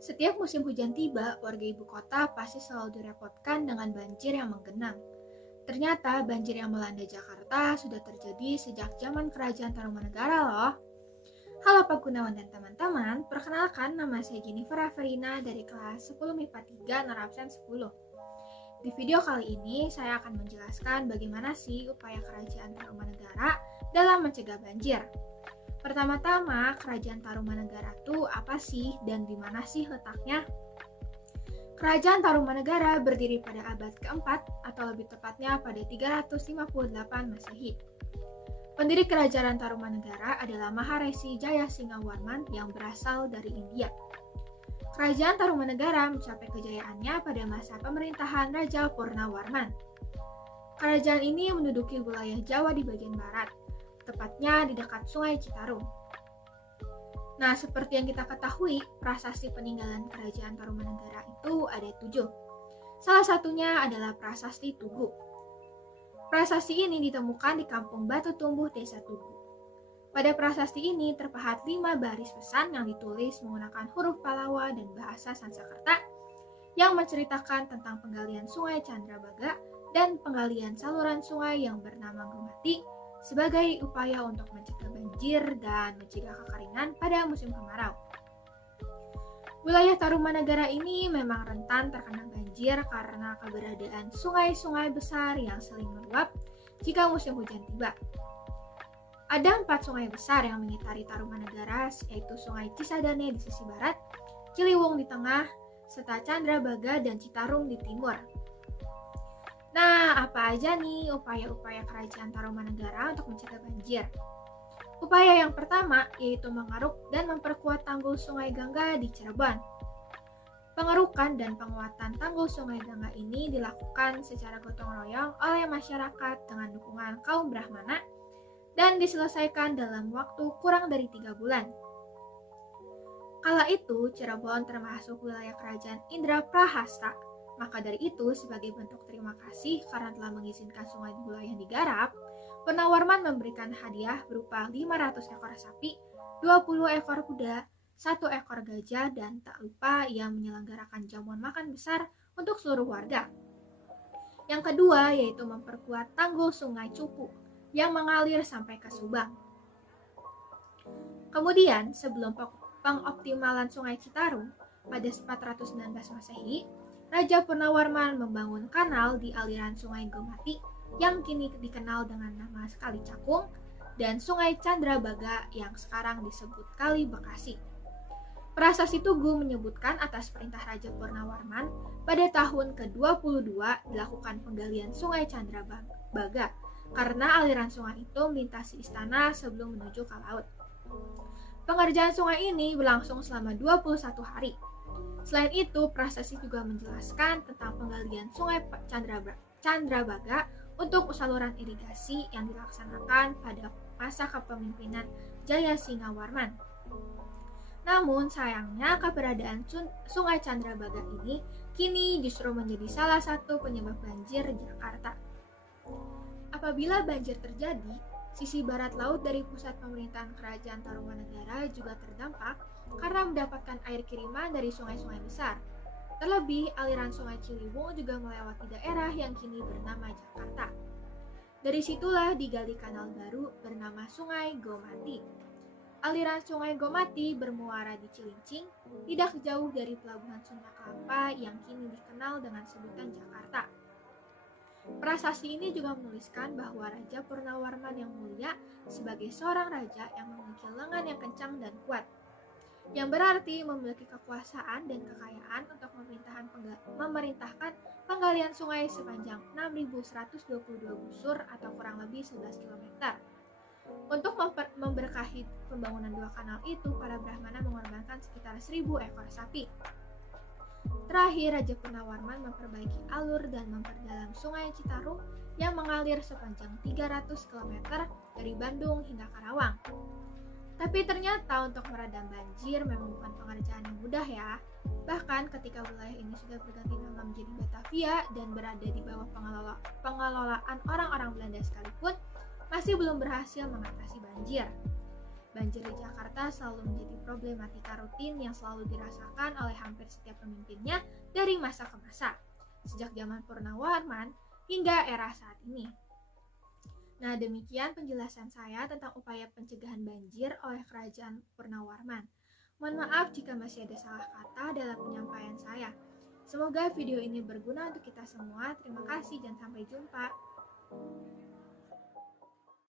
Setiap musim hujan tiba, warga ibu kota pasti selalu direpotkan dengan banjir yang menggenang. Ternyata banjir yang melanda Jakarta sudah terjadi sejak zaman Kerajaan Tarumanegara loh. Halo Pak Gunawan dan teman-teman, perkenalkan nama saya Jennifer Averina dari kelas 10 MIPA 3 Narabsen 10. Di video kali ini saya akan menjelaskan bagaimana sih upaya Kerajaan Tarumanegara dalam mencegah banjir. Pertama-tama, Kerajaan Tarumanegara itu apa sih dan di mana sih letaknya? Kerajaan Tarumanegara berdiri pada abad keempat atau lebih tepatnya pada 358 Masehi. Pendiri Kerajaan Tarumanegara adalah Maharesi Jayasingawarman yang berasal dari India. Kerajaan Tarumanegara mencapai kejayaannya pada masa pemerintahan Raja Purnawarman. Kerajaan ini menduduki wilayah Jawa di bagian barat, tepatnya di dekat Sungai Citarum. Nah, seperti yang kita ketahui, prasasti peninggalan Kerajaan Tarumanegara itu ada 7. Salah satunya adalah Prasasti Tugu. Prasasti ini ditemukan di Kampung Batu Tumbuh, Desa Tugu. Pada prasasti ini terpahat 5 baris pesan yang ditulis menggunakan huruf Palawa dan bahasa Sanskerta yang menceritakan tentang penggalian Sungai Candrabaga dan penggalian saluran sungai yang bernama Gumati sebagai upaya untuk mencegah banjir dan mencegah kekeringan pada musim kemarau. Wilayah Tarumanegara ini memang rentan terkena banjir karena keberadaan sungai-sungai besar yang saling meluap jika musim hujan tiba. Ada 4 sungai besar yang mengitari Tarumanegara, yaitu Sungai Cisadane di sisi barat, Ciliwung di tengah, serta Candrabaga dan Citarum di timur. Nah, apa aja nih upaya-upaya Kerajaan Tarumanegara untuk mencegah banjir? Upaya yang pertama yaitu mengaruk dan memperkuat tanggul Sungai Gangga di Cirebon. Pengerukan dan penguatan tanggul Sungai Gangga ini dilakukan secara gotong royong oleh masyarakat dengan dukungan kaum Brahmana dan diselesaikan dalam waktu kurang dari 3 bulan. Kala itu, Cirebon termasuk wilayah Kerajaan Indraprahasta. Maka dari itu, sebagai bentuk terima kasih karena telah mengizinkan sungai di wilayah yang digarap, Purnawarman memberikan hadiah berupa 500 ekor sapi, 20 ekor kuda, 1 ekor gajah, dan tak lupa ia menyelenggarakan jamuan makan besar untuk seluruh warga. Yang kedua yaitu memperkuat tanggul Sungai Cupu yang mengalir sampai ke Subang. Kemudian, sebelum pengoptimalan Sungai Citarum pada 419 Masehi, Raja Purnawarman membangun kanal di aliran Sungai Gumati yang kini dikenal dengan nama Kali Cakung dan Sungai Candrabaga yang sekarang disebut Kali Bekasi. Prasasti Tugu menyebutkan atas perintah Raja Purnawarman pada tahun ke-22 dilakukan penggalian Sungai Candrabaga karena aliran sungai itu melintasi istana sebelum menuju ke laut. Pengerjaan sungai ini berlangsung selama 21 hari. Selain itu, prasasti juga menjelaskan tentang penggalian Sungai Candrabaga untuk saluran irigasi yang dilaksanakan pada masa kepemimpinan Jayasingawarman. Namun sayangnya keberadaan Sungai Candrabaga ini kini justru menjadi salah satu penyebab banjir di Jakarta. Apabila banjir terjadi, sisi barat laut dari pusat pemerintahan Kerajaan Tarumanegara juga terdampak karena mendapatkan air kiriman dari sungai-sungai besar. Terlebih, aliran Sungai Ciliwung juga melewati daerah yang kini bernama Jakarta. Dari situlah digali kanal baru bernama Sungai Gomati. Aliran Sungai Gomati bermuara di Cilincing, tidak jauh dari pelabuhan Sunda Kelapa yang kini dikenal dengan sebutan Jakarta. Prasasti ini juga menuliskan bahwa Raja Purnawarman yang mulia sebagai seorang raja yang memiliki lengan yang kencang dan kuat, yang berarti memiliki kekuasaan dan kekayaan untuk memerintahkan penggalian sungai sepanjang 6.122 busur atau kurang lebih 11 km. Untuk memberkahi pembangunan 2 kanal itu, para Brahmana mengorbankan sekitar 1.000 ekor sapi. Terakhir, Raja Purnawarman memperbaiki alur dan memperdalam Sungai Citarum yang mengalir sepanjang 300 km dari Bandung hingga Karawang. Tapi ternyata untuk meredam banjir memang bukan pengerjaan yang mudah ya. Bahkan ketika wilayah ini sudah berganti nama menjadi Batavia dan berada di bawah pengelolaan orang-orang Belanda sekalipun, masih belum berhasil mengatasi banjir. Banjir di Jakarta selalu menjadi problematika rutin yang selalu dirasakan oleh hampir setiap pemimpinnya dari masa ke masa, sejak zaman Purnawarman hingga era saat ini. Nah, demikian penjelasan saya tentang upaya pencegahan banjir oleh Kerajaan Purnawarman. Mohon maaf jika masih ada salah kata dalam penyampaian saya. Semoga video ini berguna untuk kita semua. Terima kasih dan sampai jumpa.